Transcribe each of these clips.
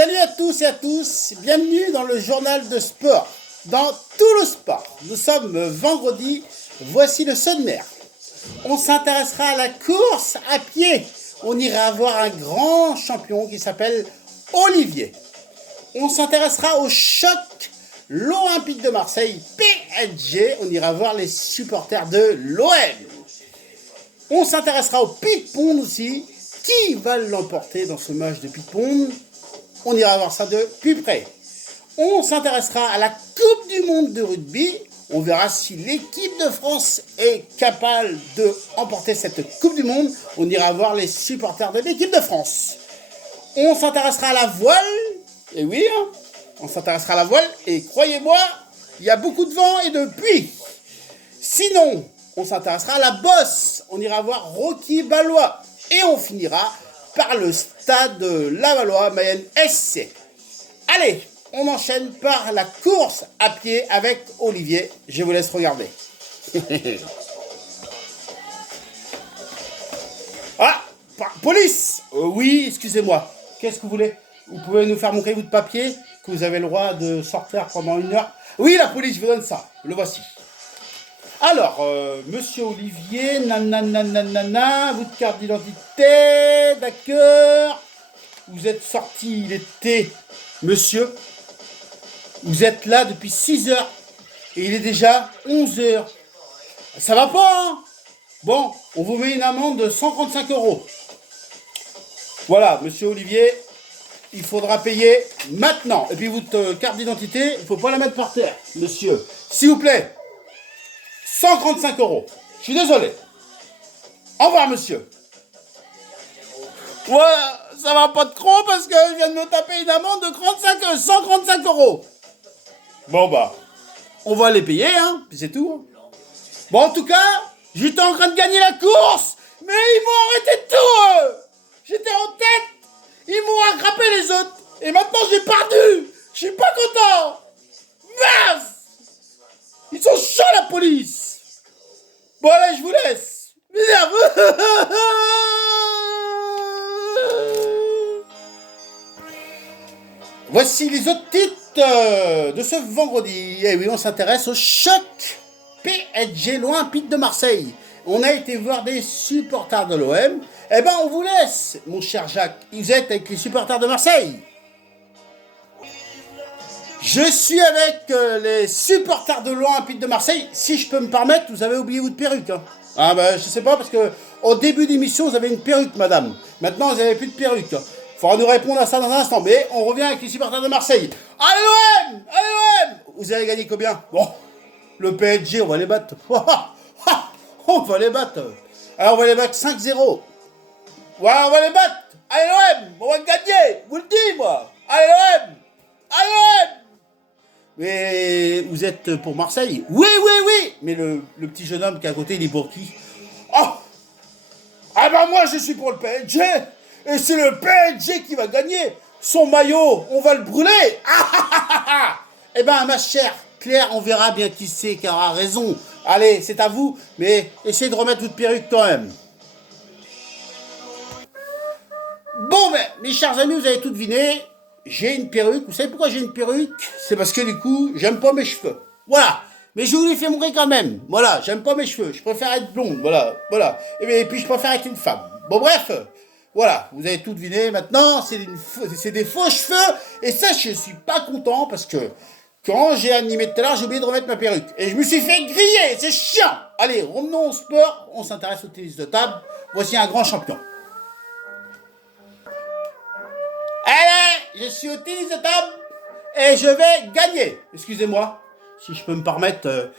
Salut à tous et à tous, bienvenue dans le journal de sport, dans tout le sport. Nous sommes vendredi, voici le sommaire. On s'intéressera à la course à pied. On ira voir un grand champion qui s'appelle Olivier. On s'intéressera au choc l'Olympique de Marseille PSG. On ira voir les supporters de l'OM. On s'intéressera au ping-pong aussi. Qui va l'emporter dans ce match de ping-pong? On ira voir ça de plus près. On s'intéressera à la Coupe du Monde de rugby. On verra si l'équipe de France est capable de remporter cette Coupe du Monde. On ira voir les supporters de l'équipe de France. On s'intéressera à la voile. Et oui, on s'intéressera à la voile. Et croyez-moi, il y a beaucoup de vent et de pluie. Sinon, on s'intéressera à la bosse. On ira voir Rocky Balboa. Et on finira par le stade Lavallois-Mayenne SC. Allez, on enchaîne par la course à pied avec Olivier. Je vous laisse regarder. Ah, police. Oui, excusez-moi. Qu'est-ce que vous voulez? Vous pouvez nous faire montrer votre papier que vous avez le droit de sortir pendant 1 heure? Oui, la police, je vous donne ça. Le voici. Alors, monsieur Olivier, nanana, votre carte d'identité, d'accord. Vous êtes sorti, il était, monsieur, vous êtes là depuis 6 heures et il est déjà 11 heures. Ça va pas, hein? Bon, on vous met une amende de 135 €. Voilà, monsieur Olivier, il faudra payer maintenant. Et puis votre carte d'identité, il ne faut pas la mettre par terre, monsieur. S'il vous plaît. 135 €. Je suis désolé. Au revoir, monsieur. Voilà, ça va pas trop parce que je viens de me taper une amende de 135 €. Bon, bah, on va les payer, hein, puis c'est tout. Hein. Bon, en tout cas, j'étais en train de gagner la course, mais ils m'ont arrêté de tout. J'étais en tête, ils m'ont attrapé les autres, et maintenant j'ai perdu. Je suis pas content. Mince. Ils sont chauds, la police. Bon, allez, je vous laisse. Merde. Voici les autres titres de ce vendredi. Et oui, on s'intéresse au choc PSG l'Olympique de Marseille. On a été voir des supporters de l'OM. Eh ben, on vous laisse, mon cher Jacques. Vous êtes avec les supporters de Marseille. Je suis avec les supporters de l'Olympique de Marseille. Si je peux me permettre, vous avez oublié votre perruque. Hein. Ah ben, je sais pas, parce que au début d'émission, vous avez une perruque, madame. Maintenant, vous n'avez plus de perruque. Il faudra nous répondre à ça dans un instant. Mais on revient avec les supporters de Marseille. Allez l'OM! Allez l'OM! Vous avez gagné combien? Bon, le PSG, on va les battre. On va les battre. Alors, on va les battre 5-0. Ouais, on va les battre. Allez l'OM! On va gagner! Vous le dis, moi! Allez l'OM! Allez l'OM! Mais vous êtes pour Marseille? Oui, oui, oui. Mais le petit jeune homme qui est à côté, il est pour qui? Oh! Ah ben moi, je suis pour le PSG. Et c'est le PSG qui va gagner. Son maillot, on va le brûler. Eh ben, ma chère Claire, on verra bien qui c'est qui aura raison. Allez, c'est à vous. Mais essayez de remettre votre perruque quand même. Bon, ben, mes chers amis, vous avez tout deviné. J'ai une perruque. Vous savez pourquoi j'ai une perruque? C'est parce que du coup, j'aime pas mes cheveux. Voilà. Mais je vous les fais montrer quand même. Voilà, j'aime pas mes cheveux. Je préfère être blonde. Voilà, voilà. Et puis je préfère être une femme. Bon, bref. Voilà, vous avez tout deviné. Maintenant, c'est des faux cheveux. Et ça, je suis pas content parce que quand j'ai animé tout à l'heure, j'ai oublié de remettre ma perruque. Et je me suis fait griller. C'est chiant. Allez, revenons au sport. On s'intéresse au tennis de table. Voici un grand champion. Allez, je suis au tennis de table et je vais gagner. Excusez-moi, si je peux me permettre.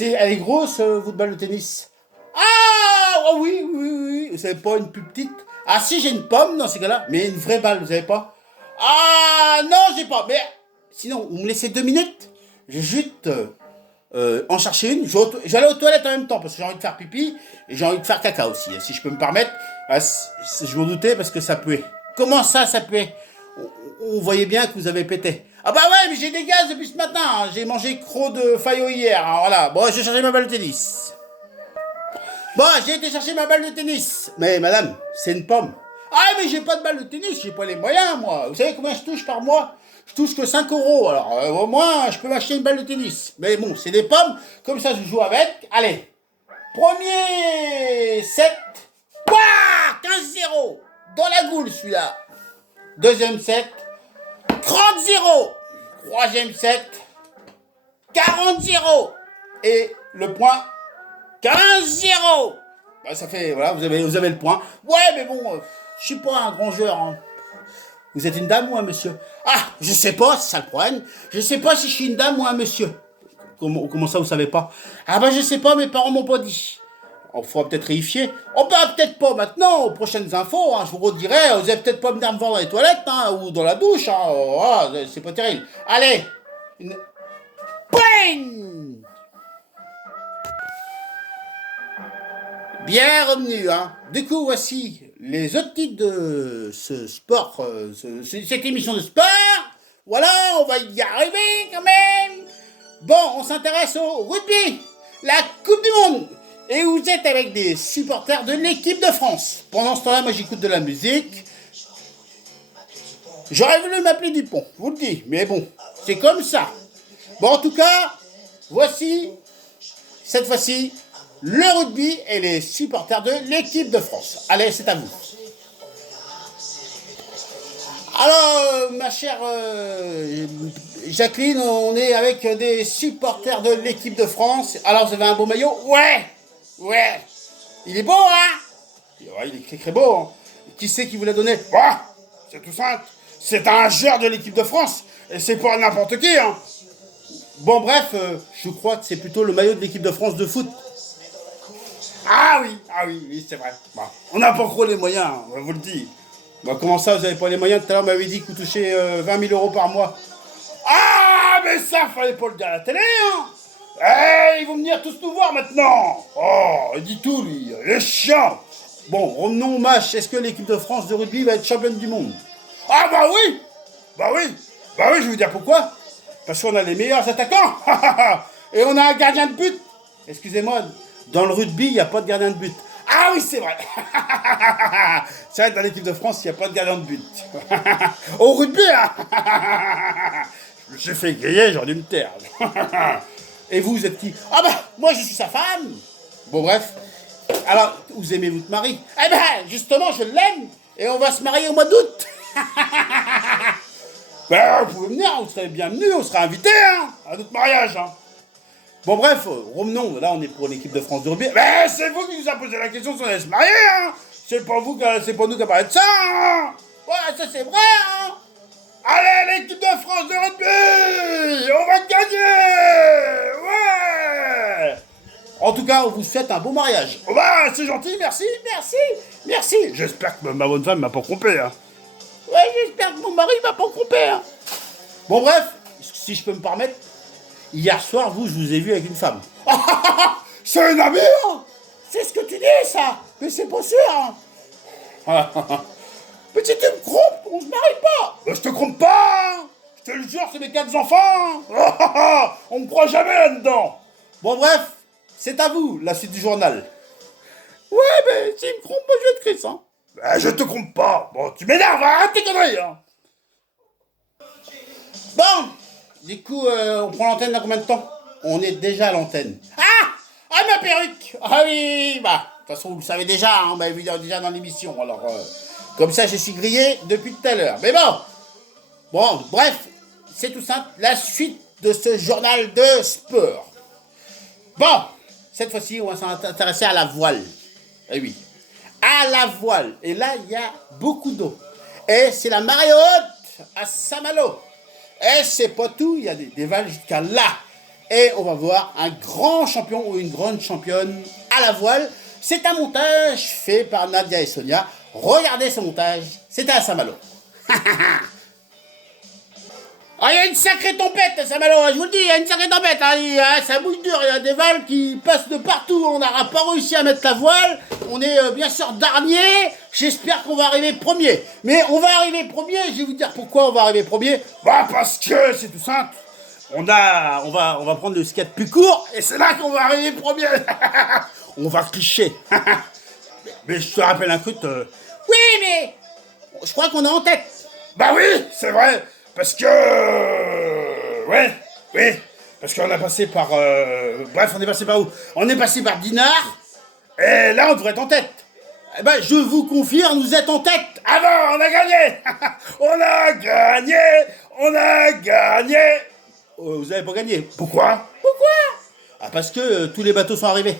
Elle est grosse, votre balle de tennis? Ah, oh oui, oui, oui. Vous savez pas une plus petite? Ah si, j'ai une pomme dans ces cas-là, mais une vraie balle, vous savez pas? Ah non, j'ai pas. Mais sinon, vous me laissez 2 minutes? Je vais juste en chercher une. J'allais aux toilettes en même temps parce que j'ai envie de faire pipi et j'ai envie de faire caca aussi, si je peux me permettre. Ah, je m'en doutais parce que ça puait. Comment ça puait? On voyait bien que vous avez pété. Ah bah ouais, mais j'ai des gaz depuis ce matin. Hein. J'ai mangé croc de faillot hier. Alors voilà. Bon, j'ai cherché ma balle de tennis. Bon, j'ai été chercher ma balle de tennis. Mais madame, c'est une pomme. Ah, mais j'ai pas de balle de tennis, j'ai pas les moyens, moi. Vous savez combien je touche par mois? Je touche que 5 euros. Alors, au moins, je peux m'acheter une balle de tennis. Mais bon, c'est des pommes. Comme ça, je joue avec. Allez. Premier set. Ouah, 15-0. Dans la goule, celui-là. Deuxième set. 30-0. Troisième set. 40-0. Et le point. 15-0. Bah, ça fait, voilà, vous avez le point. Ouais, mais bon, je suis pas un grand joueur. Hein. Vous êtes une dame ou un monsieur? Ah, je sais pas, c'est ça le problème. Je sais pas si je suis une dame ou un monsieur. Comment ça, vous savez pas? Ah bah je sais pas, mes parents m'ont pas dit. On faudra peut-être réifier. Oh bah peut-être pas maintenant, aux prochaines infos, hein, je vous redirai, vous allez peut-être pas venir me voir dans les toilettes, hein, ou dans la douche, hein, voilà, c'est pas terrible. Allez, une... Bang! Bien revenu, hein. Du coup, voici les autres titres de ce sport, cette émission de sport. Voilà, on va y arriver quand même. Bon, on s'intéresse au rugby, la Coupe du Monde. Et vous êtes avec des supporters de l'équipe de France. Pendant ce temps-là, moi j'écoute de la musique. J'aurais voulu m'appeler Dupont, je vous le dis. Mais bon, c'est comme ça. Bon, en tout cas, voici, cette fois-ci, le rugby et les supporters de l'équipe de France. Allez, c'est à vous. Alors, ma chère Jacqueline, on est avec des supporters de l'équipe de France. Alors, vous avez un beau maillot? Ouais. Il est beau, hein? Ouais, il est très beau. Hein. Qui c'est qui vous l'a donné? C'est tout simple. C'est un joueur de l'équipe de France. Et c'est pas n'importe qui, hein. Bon, bref, je crois que c'est plutôt le maillot de l'équipe de France de foot. Ah oui, c'est vrai. Bon, on n'a pas trop les moyens, hein, on vous le dit. Bon, comment ça, vous n'avez pas les moyens? Tout à l'heure, vous m'avez dit que vous touchez 20 000 euros par mois. Ah, mais ça, fallait pas le dire à la télé, hein. Ils vont venir tous nous voir maintenant. Oh, il dit tout, lui. Il est chiant. Bon, revenons au match. Est-ce que l'équipe de France de rugby va être championne du monde? Ah, bah oui, je vais vous dire pourquoi. Parce qu'on a les meilleurs attaquants. Et on a un gardien de but. Excusez-moi, dans le rugby, il n'y a pas de gardien de but. Ah oui, c'est vrai. C'est vrai que dans l'équipe de France, il n'y a pas de gardien de but. Au rugby, hein. Je me suis fait griller, j'aurais dû me taire. Et vous êtes qui? Ah bah, moi je suis sa femme. Bon bref. Alors, vous aimez votre mari? Eh ben, justement, je l'aime. Et on va se marier au mois d'août. Ben, vous pouvez venir, vous serez bienvenus, on sera invités, hein, à notre mariage, hein. Bon bref, revenons, là on est pour l'équipe de France de rugby. Ben, c'est vous qui nous a posé la question si on allait se marier, hein. C'est pas nous qui a parlé de ça, hein. Ouais, ça c'est vrai, hein. Allez, l'équipe de France de rugby, on va gagner. Ouais. En tout cas, on vous souhaite un beau mariage. Oh bah, c'est gentil, merci. J'espère que ma bonne femme m'a pas trompé, hein. Ouais, j'espère que mon mari m'a pas trompé, hein. Bon bref, si je peux me permettre, hier soir, je vous ai vu avec une femme. C'est une amie, hein. C'est ce que tu dis, ça. Mais c'est pas sûr, hein. Mais si tu me trompes, on se marie pas. Je te trompe pas, hein. Je te le jure, c'est mes 4 enfants. Hein. On me croit jamais là-dedans. Bon bref, c'est à vous, la suite du journal. Ouais, mais s'il me trompe, moi je vais être triste, hein. Je te trompe pas. Bon, tu m'énerves, arrête tes conneries, hein. Bon, du coup, on prend l'antenne dans combien de temps? On est déjà à l'antenne. Ah, ma perruque. Ah oui, bah, de toute façon, vous le savez déjà, hein, on m'avait vu déjà dans l'émission, alors... Comme ça, je suis grillé depuis tout à l'heure. Mais bon, bref, c'est tout simple. La suite de ce journal de sport. Bon, cette fois-ci, on va s'intéresser à la voile. Eh oui, à la voile. Et là, il y a beaucoup d'eau. Et c'est la marée haute à Saint-Malo. Et c'est pas tout, il y a des vagues jusqu'à là. Et on va voir un grand champion ou une grande championne à la voile. C'est un montage fait par Nadia et Sonia. Regardez ce montage, c'était à Saint-Malo. Ah, il y a une sacrée tempête à Saint-Malo, je vous le dis, il y a une sacrée tempête. Hein, ça bouille dur, il y a des vagues qui passent de partout. On n'aura pas réussi à mettre la voile. On est bien sûr dernier. J'espère qu'on va arriver premier. Mais on va arriver premier, je vais vous dire pourquoi on va arriver premier. Bah parce que c'est tout simple. On va prendre le skate plus court et c'est là qu'on va arriver premier. On va clicher. Mais je te rappelle un truc. Oui, mais Je crois qu'on est en tête. Bah oui, c'est vrai, parce que... ouais, oui, parce qu'on a passé par... Bref, on est passé par où? On est passé par Dinard. Et là, on devrait être en tête. Eh ben, je vous confirme, vous êtes en tête. Ah bon, on a gagné. On a gagné. On a gagné. Vous avez pas gagné. Pourquoi? Ah, parce que tous les bateaux sont arrivés.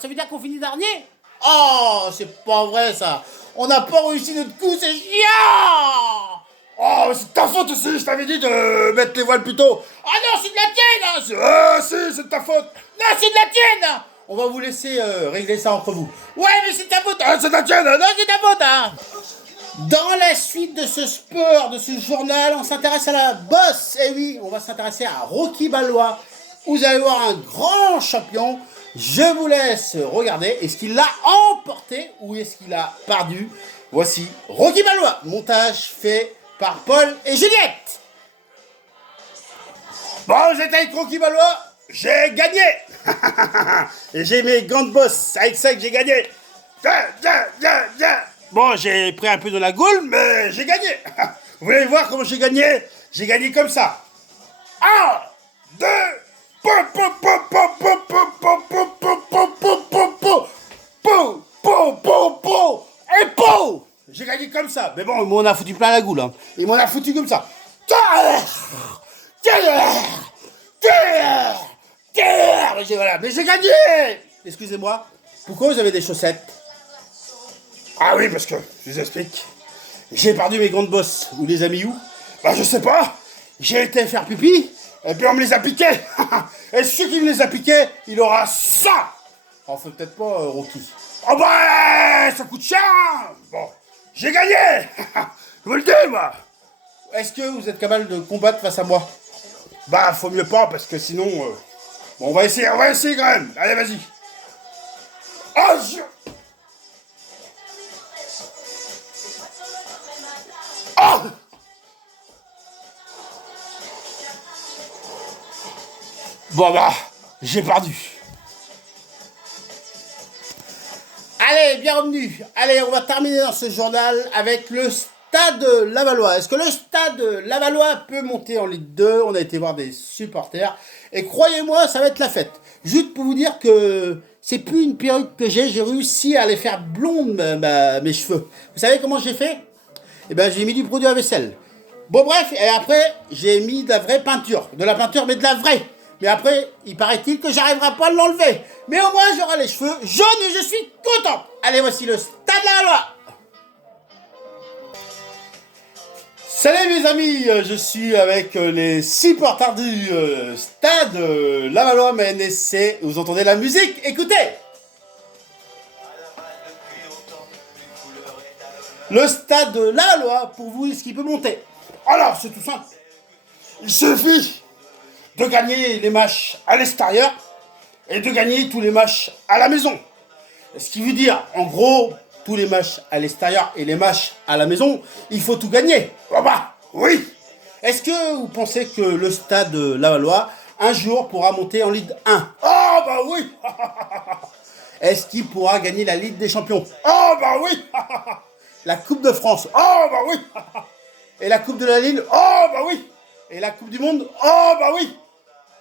Ça veut dire qu'on finit dernier? Oh, c'est pas vrai ça. On n'a pas réussi notre coup, c'est chiant. Oh, mais c'est de ta faute aussi, je t'avais dit de mettre les voiles plus tôt. Ah non, c'est de la tienne hein. Si, c'est de ta faute. Non, c'est de la tienne. On va vous laisser régler ça entre vous. Ouais, mais c'est ta faute. Ah, c'est de la tienne. Non, c'est ta faute, hein. Dans la suite de ce sport, de ce journal, on s'intéresse à la bosse. Eh oui, on va s'intéresser à Rocky Balboa. Vous allez voir un grand champion. Je vous laisse regarder. Est-ce qu'il l'a emporté ou est-ce qu'il a perdu? Voici Rocky Balboa. Montage fait par Paul et Juliette. Bon, j'étais avec Rocky Balboa. J'ai gagné. Et j'ai mes gants de boss. C'est avec ça que j'ai gagné. Bon, j'ai pris un peu de la gaule, mais j'ai gagné. Vous voulez voir comment j'ai gagné? J'ai gagné comme ça. 1, 2, po, po, po, po, po, po, po, po, po, po, po, po, po, po, po, po, po, et po. J'ai gagné comme ça. Mais bon, il m'en a foutu plein la goule. Hein. Il m'en a foutu comme ça. Voilà. Mais j'ai gagné. Excusez-moi. Pourquoi vous avez des chaussettes? Ah oui, parce que, je vous explique. J'ai perdu mes gants de boss. Vous les avez mis où? Bah je sais pas. J'ai été faire pipi. Et puis on me les a piqués. Et celui qui me les a piqués, il aura ça. Enfin, peut-être pas, Rocky. Oh bah, ça coûte cher. Bon, j'ai gagné. Je vous le dis, moi. Est-ce que vous êtes capable de combattre face à moi? Bah, faut mieux pas, parce que sinon... Bon, on va essayer quand même. Allez, vas-y. Oh, Oh. Bon bah, j'ai perdu. Allez, bienvenue. Allez, on va terminer dans ce journal avec le Stade Lavallois. Est-ce que le Stade Lavallois peut monter en Ligue 2? On a été voir des supporters. Et croyez-moi, ça va être la fête. Juste pour vous dire que c'est plus une perruque que j'ai réussi à les faire blondes, mes cheveux. Vous savez comment j'ai fait? Eh ben, j'ai mis du produit à vaisselle. Bon, bref, et après, j'ai mis de la vraie peinture. De la peinture, mais de la vraie. Mais après, il paraît-il que j'arriverai pas à l'enlever. Mais au moins, j'aurai les cheveux jaunes et je suis content. Allez, voici le Stade Lavallois. Salut mes amis, je suis avec les supporters du Stade Lavallois MNSC. Vous entendez la musique? Écoutez. Le Stade Lavallois, pour vous, est-ce qu'il peut monter? Alors, c'est tout simple. Il suffit de gagner les matchs à l'extérieur et de gagner tous les matchs à la maison. Ce qui veut dire, en gros, tous les matchs à l'extérieur et les matchs à la maison, il faut tout gagner. Oh bah, oui. Est-ce que vous pensez que le Stade Lavallois, un jour, pourra monter en Ligue 1? Oh bah oui. Est-ce qu'il pourra gagner la Ligue des Champions? Oh bah oui. La Coupe de France? Oh bah oui. Et la Coupe de la Ligue? Oh bah oui. Et la Coupe du Monde? Oh bah oui.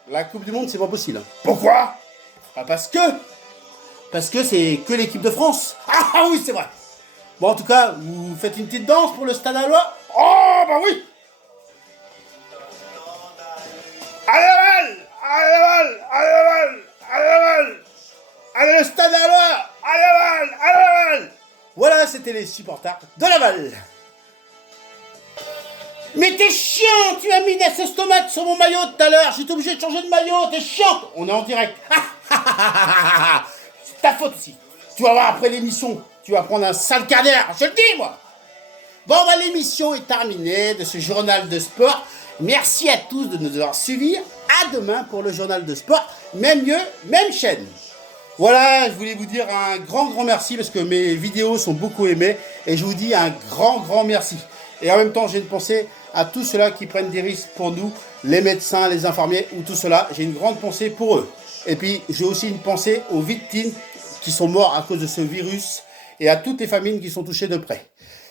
La Coupe du Monde, c'est pas possible. Pourquoi? Parce que c'est que l'équipe de France. Ah oui, c'est vrai. Bon, en tout cas, vous faites une petite danse pour le Stade Lavallois? Oh bah oui. Allez Laval. Allez Laval. Allez Laval. Allez Laval. Allez, le Stade Lavallois. Allez Laval. Allez Laval. Voilà, c'était les supporters de Laval. Mais t'es chiant, tu as mis des sauces tomates sur mon maillot tout à l'heure. J'étais obligé de changer de maillot, t'es chiant. On est en direct. C'est ta faute aussi. Tu vas voir après l'émission, tu vas prendre un sale quart d'heure, je te le dis moi. Bon, bah, l'émission est terminée de ce journal de sport. Merci à tous de nous avoir suivis. À demain pour le journal de sport. Même lieu, même chaîne. Voilà, je voulais vous dire un grand merci parce que mes vidéos sont beaucoup aimées. Et je vous dis un grand merci. Et en même temps, j'ai une pensée à tous ceux-là qui prennent des risques pour nous, les médecins, les infirmiers ou tout cela. J'ai une grande pensée pour eux. Et puis, j'ai aussi une pensée aux victimes qui sont morts à cause de ce virus et à toutes les familles qui sont touchées de près.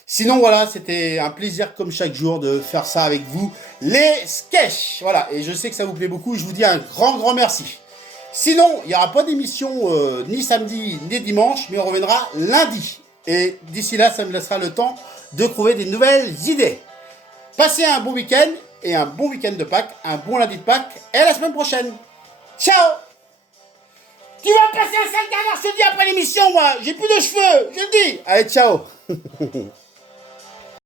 Sinon, voilà, c'était un plaisir comme chaque jour de faire ça avec vous, les sketchs. Voilà, et je sais que ça vous plaît beaucoup, je vous dis un grand merci. Sinon, il n'y aura pas d'émission ni samedi ni dimanche, mais on reviendra lundi. Et d'ici là, ça me laissera le temps de trouver des nouvelles idées. Passez un bon week-end et un bon week-end de Pâques, un bon lundi de Pâques, et à la semaine prochaine. Ciao! Tu vas passer un sale quart d'heure, je te dis, après l'émission, moi. J'ai plus de cheveux, je le dis. Allez, ciao.